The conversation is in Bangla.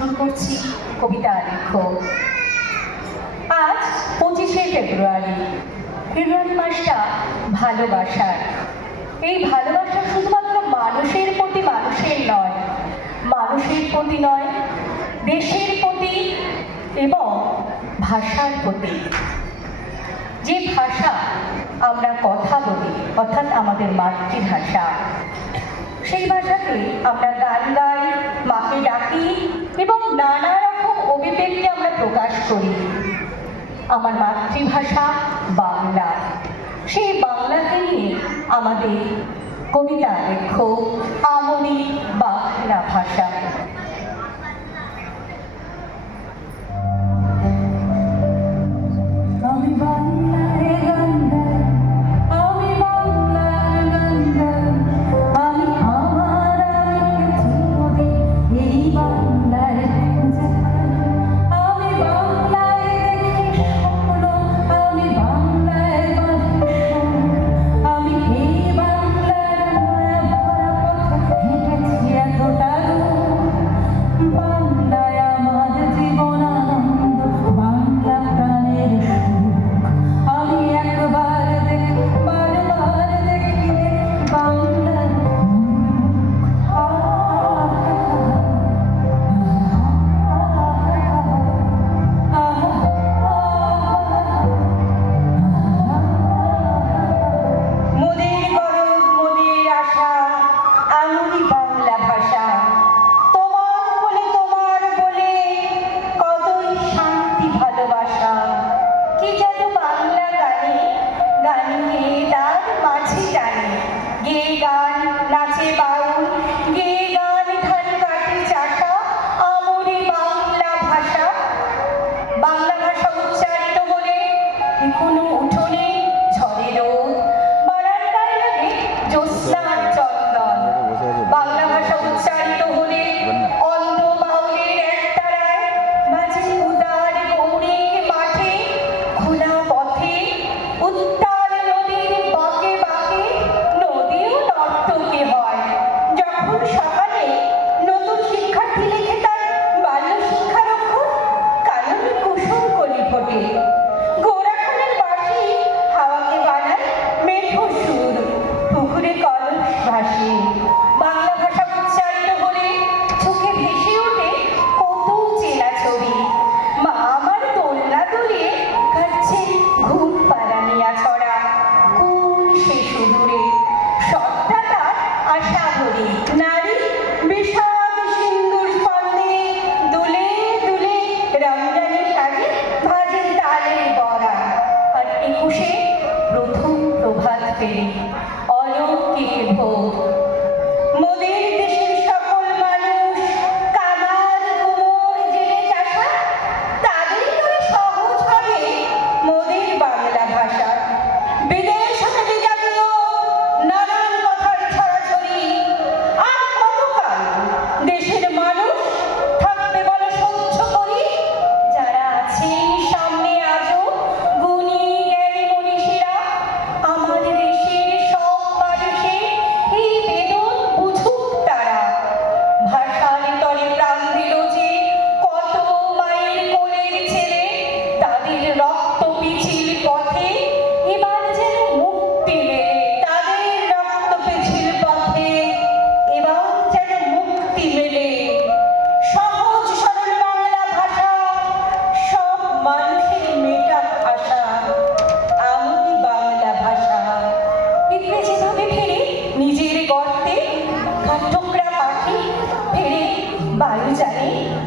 শুরু করছি কবিতা আলেখ্য আজ পঁচিশে ফেব্রুয়ারি ফেব্রুয়ারি মাসটা ভালোবাসার। এই ভালোবাসা শুধুমাত্র মানুষের প্রতি মানুষের নয়, মানুষের প্রতি নয়, দেশের প্রতি এবং ভাষার প্রতি। যে ভাষা আমরা কথা বলি, অর্থাৎ আমাদের মাতৃভাষা, সেই ভাষাতে আমরা গান গাই, মাকে ডাকি এবং নানা রকম অভিব্যক্তি আমরা প্রকাশ করি। আমার মাতৃভাষা বাংলা। সেই বাংলাকে নিয়ে আমাদের কবিতা লেখ আমলি বাংলা ভাষা। প্রথম প্রভাত পেরি অলৌকিক ভোগ। মোদের Guarani